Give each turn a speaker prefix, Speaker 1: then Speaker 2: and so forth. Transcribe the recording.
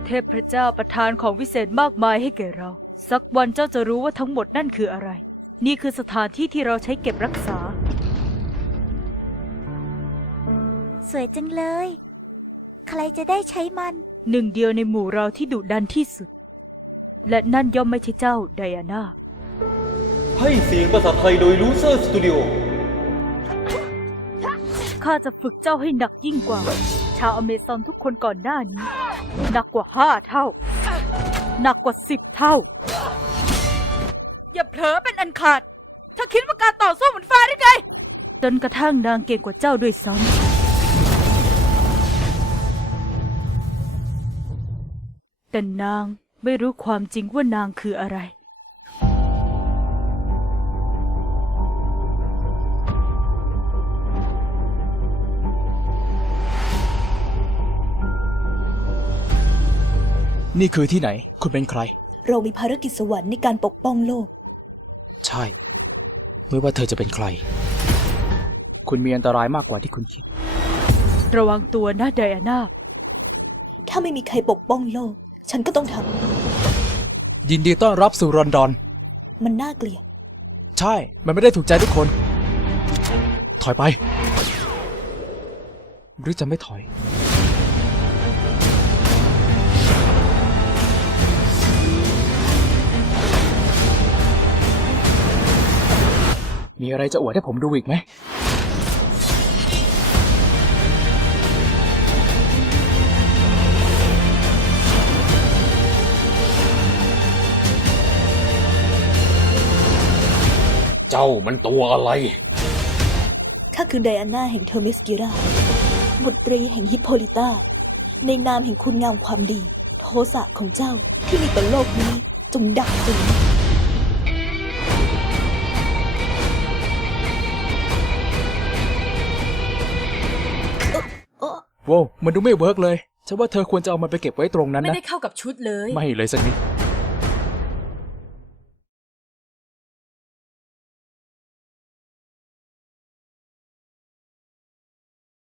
Speaker 1: เทพเจ้าประทานของวิเศษมากมายให้แก่เราสักวันเจ้าจะรู้ว่าทั้งหมดนั่นคืออะไรนี่คือสถานที่ที่เราใช้เก็บรักษา
Speaker 2: สวยจังเลยใครจะได้ใช้มัน
Speaker 1: หนึ่งเดียวในหมู่เราที่ดุดันที่สุดและนั่นย่อมไม่ใช่เจ้าไดอาน่า
Speaker 3: ให้เสียงภาษาไทยโดย Loser Studio
Speaker 1: ข้าจะฝึกเจ้าให้หนักยิ่งกว่าชาวอเมซอนทุกคนก่อนหน้านี้หนักกว่า5 เท่าหนักกว่า10 เท่าอย่าเผลอเป็นอันขาดถ้าคิดว่าการต่อสู้เหมือนฟ้าได้ไงจนกระทั่งนางเก่งกว่าเจ้าด้วยซ้ำแต่นางไม่รู้ความจริงว่านางคืออะไร
Speaker 4: นี่คือที่ไหนคุณเป็นใคร
Speaker 2: เรามีภารกิจสวรรค์ในการปกป้องโลก
Speaker 4: ใช่ไม่ว่าเธอจะเป็นใครคุณมีอันตรายมากกว่าที่คุณคิด
Speaker 1: ระวังตัวนะไดอาน่า
Speaker 2: ถ้าไม่มีใครปกป้องโลกฉันก็ต้องท
Speaker 4: ำยินดีต้อนรับสู่ลอนดอน
Speaker 2: มันน่าเกลียด
Speaker 4: ใช่มันไม่ได้ถูกใจทุกคนถอยไปหรือจะไม่ถอยมีอะไรจะอวดให้ผมดูอีกไหม
Speaker 3: เจ้ามันตัวอะไร
Speaker 2: ข้าคือไดอาน่าแห่งเทอร์เมสกิราบุตรีแห่งฮิปโปลิต้าในนามแห่งคุณงามความดีโทสะของเจ้าที่มีต่อโลกนี้จงดับสูญ
Speaker 4: ว้าวมันดูไม่เวิร์กเลยฉันว่าเธอควรจะเอามันไปเก็บไว้ตรงนั้นนะ
Speaker 1: ไม่ได้เข้ากับชุดเลย
Speaker 4: ไม่เลยสักนิด